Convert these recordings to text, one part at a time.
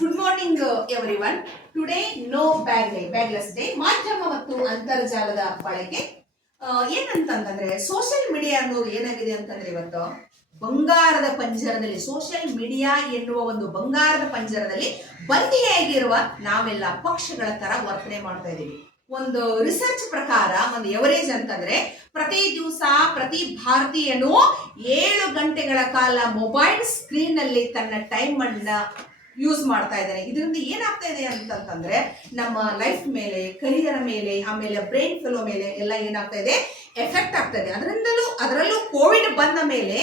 Good morning everyone. Today no bagless day. ಮಾಧ್ಯಮ ಮತ್ತು ಅಂತರ್ಜಾಲದ ಬಳಕೆ ಏನಂತಂದ್ರೆ ಸೋಷಿಯಲ್ ಮೀಡಿಯಾ ಅನ್ನೋದು ಏನಾಗಿದೆ ಅಂತಂದ್ರೆ ಇವತ್ತು ಬಂಗಾರದ ಪಂಜರದಲ್ಲಿ, ಸೋಷಿಯಲ್ ಮೀಡಿಯಾ ಎನ್ನುವ ಒಂದು ಬಂಗಾರದ ಪಂಜರದಲ್ಲಿ ಬಂದಿಯಾಗಿರುವ ನಾವೆಲ್ಲ ಪಕ್ಷಗಳ ತರ ವರ್ತನೆ ಮಾಡ್ತಾ ಇದ್ದೀವಿ. ಒಂದು ರಿಸರ್ಚ್ ಪ್ರಕಾರ ಒಂದು ಎವರೇಜ್ ಅಂತಂದ್ರೆ ಪ್ರತಿ ದಿವಸ ಪ್ರತಿ ಭಾರತೀಯನು 7 ಗಂಟೆಗಳ ಕಾಲ ಮೊಬೈಲ್ ಸ್ಕ್ರೀನ್ ಅಲ್ಲಿ ತನ್ನ ಟೈಮ್ ಅನ್ನ ಯೂಸ್ ಮಾಡ್ತಾ ಇದ್ದಾರೆ. ಇದರಿಂದ ಏನಾಗ್ತಾ ಇದೆ ಅಂತಂದ್ರೆ ನಮ್ಮ ಲೈಫ್ ಮೇಲೆ, ಕರಿಯರ್ ಮೇಲೆ, ಆಮೇಲೆ ಬ್ರೈನ್ ಫ್ಲೋ ಮೇಲೆ ಎಲ್ಲ ಏನಾಗ್ತಾ ಇದೆ, ಎಫೆಕ್ಟ್ ಆಗ್ತಾ ಇದೆ. ಅದರಲ್ಲೂ ಕೋವಿಡ್ ಬಂದ ಮೇಲೆ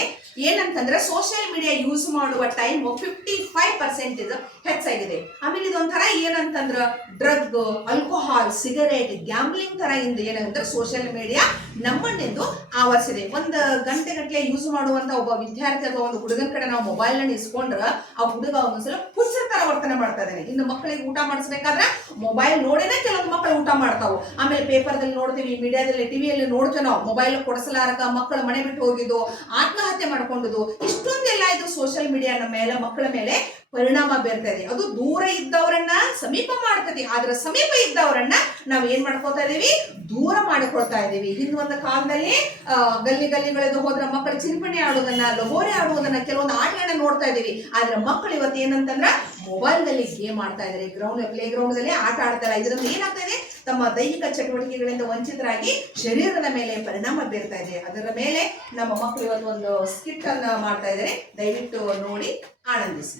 ಏನಂತಂದ್ರೆ ಸೋಷಿಯಲ್ ಮೀಡಿಯಾ ಯೂಸ್ ಮಾಡುವ ಟೈಮ್ 55% ಹೆಚ್ಚಾಗಿದೆ. ಆಮೇಲೆ ಇದೊಂಥರ ಏನಂತಂದ್ರೆ ಡ್ರಗ್, ಆಲ್ಕೋಹಾಲ್, ಸಿಗರೇಟ್, ಗ್ಯಾಂಬ್ಲಿಂಗ್ ತರ ಇಂದ ಏನಂದ್ರೆ ಸೋಷಿಯಲ್ ಮೀಡಿಯಾ ನಮ್ಮನ್ನೆಂದು ಆವರಿಸಿದೆ. ಒಂದು ಗಂಟೆ ಯೂಸ್ ಮಾಡುವಂತ ಒಬ್ಬ ವಿದ್ಯಾರ್ಥಿ ಅಥವಾ ಒಂದು ಹುಡುಗನ ಕಡೆ ನಾವು ಮೊಬೈಲ್ ನ ಇಸ್ಕೊಂಡ್ರ ಆ ಹುಡುಗ ಒಂದೊಂದ್ಸಲ ಹುಚ್ಚರ ತರ ವರ್ತನೆ ಮಾಡ್ತಾ ಇದ್ದಾನೆ. ಇನ್ನು ಮಕ್ಕಳಿಗೆ ಊಟ ಮಾಡಿಸ್ಬೇಕಾದ್ರೆ ಮೊಬೈಲ್ ನೋಡಿನೇ ಕೆಲವೊಂದು ಮಕ್ಕಳು ಊಟ ಮಾಡ್ತಾವು. ಆಮೇಲೆ ಪೇಪರ್ದಲ್ಲಿ ನೋಡ್ತೀವಿ, ಮೀಡಿಯಾದಲ್ಲಿ, ಟಿವಿಯಲ್ಲಿ ನೋಡ್ತೀವಿ ನಾವು ಮೊಬೈಲ್ ಕೊಡಿಸಲಾರಕ ಮಕ್ಕಳು ಮನೆ ಬಿಟ್ಟು ಹೋಗಿದ್ದು, ಆತ್ಮಹತ್ಯೆ ಮಾಡ್ಕೊಂಡುದು, ಇಷ್ಟೊಂದೆಲ್ಲ ಇದು ಸೋಷಿಯಲ್ ಮೀಡಿಯಾ ನಮ್ಮ ಮೇಲೆ, ಮಕ್ಕಳ ಮೇಲೆ ಪರಿಣಾಮ ಬೀರ್ತಾ ಇದೆ. ಅದು ದೂರ ಇದ್ದವರನ್ನ ಸಮೀಪ ಮಾಡ್ತದೆ, ಆದ್ರೆ ಸಮೀಪ ಇದ್ದವರನ್ನ ನಾವ್ ಏನ್ ಮಾಡ್ಕೊತಾ ಇದೀವಿ, ದೂರ ಮಾಡಿಕೊಳ್ತಾ ಇದೀವಿ. ಹಿಂದೊಂದು ಕಾಲದಲ್ಲಿ ಗಲ್ಲಿಗಳಿದು ಹೋದ್ರೆ ಮಕ್ಕಳು ಚಿನ್ಪಣಿ ಆಡೋದನ್ನ, ಲಗೋರಿ ಆಡುವುದನ್ನ, ಕೆಲವೊಂದು ಆಟಗಳನ್ನ ನೋಡ್ತಾ ಇದೀವಿ. ಆದ್ರೆ ಮಕ್ಕಳು ಇವತ್ತು ಏನಂತಂದ್ರ ಮೊಬೈಲ್ ನಲ್ಲಿ ಗೇಮ್ ಆಡ್ತಾ ಇದಾರೆ, ಪ್ಲೇ ಗ್ರೌಂಡ್ ದಲ್ಲಿ ಆಟ ಆಡ್ತಾರೆ. ಇದರಿಂದ ಏನಾಗ್ತಾ ಇದೆ, ತಮ್ಮ ದೈಹಿಕ ಚಟುವಟಿಕೆಗಳಿಂದ ವಂಚಿತರಾಗಿ ಶರೀರದ ಮೇಲೆ ಪರಿಣಾಮ ಬೀರ್ತಾ ಇದೆ. ಅದರ ಮೇಲೆ ನಮ್ಮ ಮಕ್ಕಳು ಇವತ್ತು ಒಂದು ಸ್ಕಿಟ್ ಅನ್ನ ಮಾಡ್ತಾ ಇದ್ದಾರೆ. ದಯವಿಟ್ಟು ನೋಡಿ ಆನಂದಿಸಿ.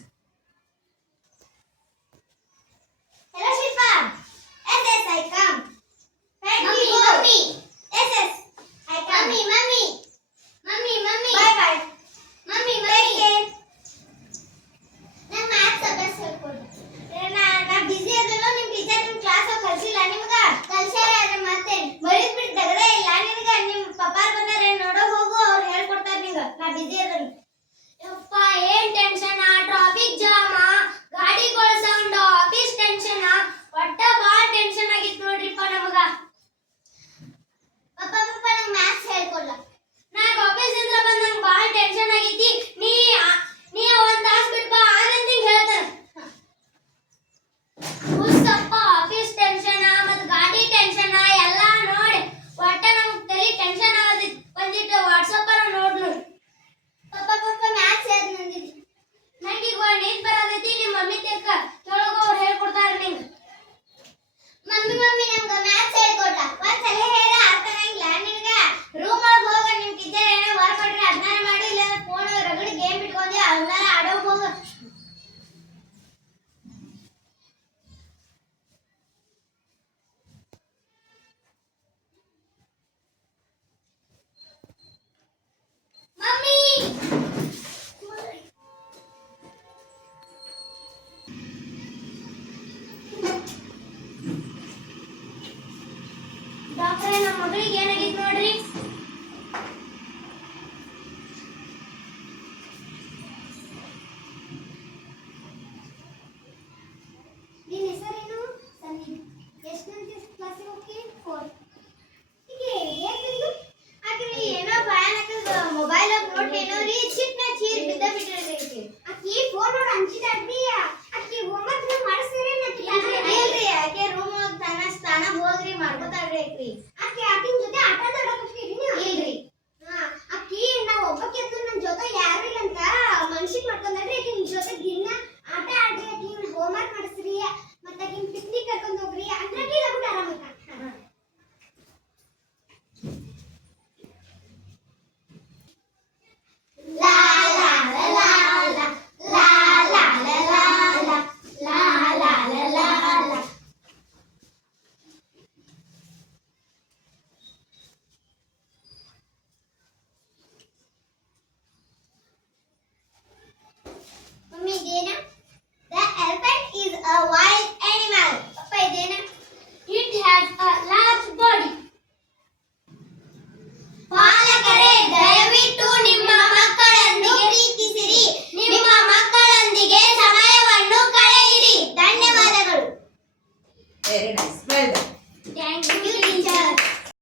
Hello Shifa. Yes, I come. Mommy. Yes, I come. Mommy. Bye bye. Mommy. ನಾನು ಮ್ಯಾಥ್ಸ್ ಅಭ್ಯಾಸ ಹೇಳ್ಕೊಡು. ನಾ ಬಿಜಿ ಅದಲ್ಲ, ನಿಮ್ಮ ಟೀಚರ್ ನಿಮ್ಮ ಕ್ಲಾಸ್ ಕಳ್ಸಿಲ್ಲ ನಿಮ್ಗೆ? ಕಳ್ಸ್ಯಾರ, ಆದ್ರೆ ಮತ್ತೆ ಬರೀದ್ ಬಿಟ್ಟು ತೆಗದೇ ಇಲ್ಲ ನಿನಗೆ. ನಿಮ್ಮ ಪಪ್ಪಾರ್ ಬಂದಾರೆ, ನೋಡೋ ಹೋಗು, ಅವ್ರು ಹೇಳ್ಕೊಡ್ತಾರೆ ನಿಂಗೆ. ನಾ ಬಿಜಿ ಅದಲ್ಲ. ಯಪ್ಪ ಏನ್ ಟೆನ್ಷನ್, ಟ್ರಾಫಿಕ್ ಜಾಮ, ಗಾಡಿಗಳ ಸೌಂಡ್, ಆಫೀಸ್ ಟೆನ್ಷನ್, ಒಟ್ಟ ಬಾಳ ಟೆನ್ಷನ್ ಆಗಿತ್ತು ನೋಡ್ರಿಪ್ಪ ನಮಗ. ಪಪ್ಪ ನಂಗೆ ಮ್ಯಾಥ್ಸ್ ಹೇಳ್ಕೊಡ್ಲ. ನಾಗ ಆಫೀಸ್ ಇಂದ ಬಂದ ನಂಗೆ ಬಾಳ ಟೆನ್ಷನ್ ಆಗೈತಿ. ನೀ ಒಂದ್ ತಾಸ್ ಬಿಟ್ಟು ಬಾ, ಆನಂದ್ ನಿಂಗೆ ಹೇಳ್ತಾನೆ. ಹುಚ್ಚಪ್ಪ ಆಫೀಸ್ ಟೆನ್ಷನ್ ಮತ್ ಗಾಡಿ ಟೆನ್ಷನ್ ಎಲ್ಲ ನೋಡಿ ಒಟ್ಟ ನಮ್ಗೆ ತಲೆ ಟೆನ್ಷನ್ ಆಗತೈತಿ. ಒಂದಿಟ್ಟು ವಾಟ್ಸಪ್ ನೋಡಿ. ಪಪ್ಪ ಮ್ಯಾಥ್ಸ್ ಹೇಳ್ ನಂದಿದ್ದಿ. ನಂಗೆ ಈಗ ನೀಟ್ ಬರೋದೈತಿ, ನಿಮ್ಮ ಮಮ್ಮಿ ತೆಕ್ಕ ಕೇಳೋಗೋ, ಅವ್ರು ಹೇಳ್ಕೊಡ್ತಾರೆ ನಿಂಗೆ. ಮಮ್ಮಿ ನಮ್ಗೆ ಮ್ಯಾಥ್ಸ್ ಹೇಳ್ಕೊಟ್ಟ. ಒಂದ್ಸಲ ಹೇಳ ಅರ್ಥ ಆಗಿಲ್ಲ ನಿನಗ. ರೂಮ್ ಒಳಗೆ ಹೋಗ, ನಿಮ್ಮ ಟೀಚರ್ ಏನೋ ವರ್ಕ್ ಮಾಡ್ರಿ ಅದನ್ನ ಮಾಡು, ಇಲ್ಲ ಫೋನ್ ರಗಡಿ ಗೇಮ್ ಇಟ್ಕೊಂಡಿ ಅದನ್ನ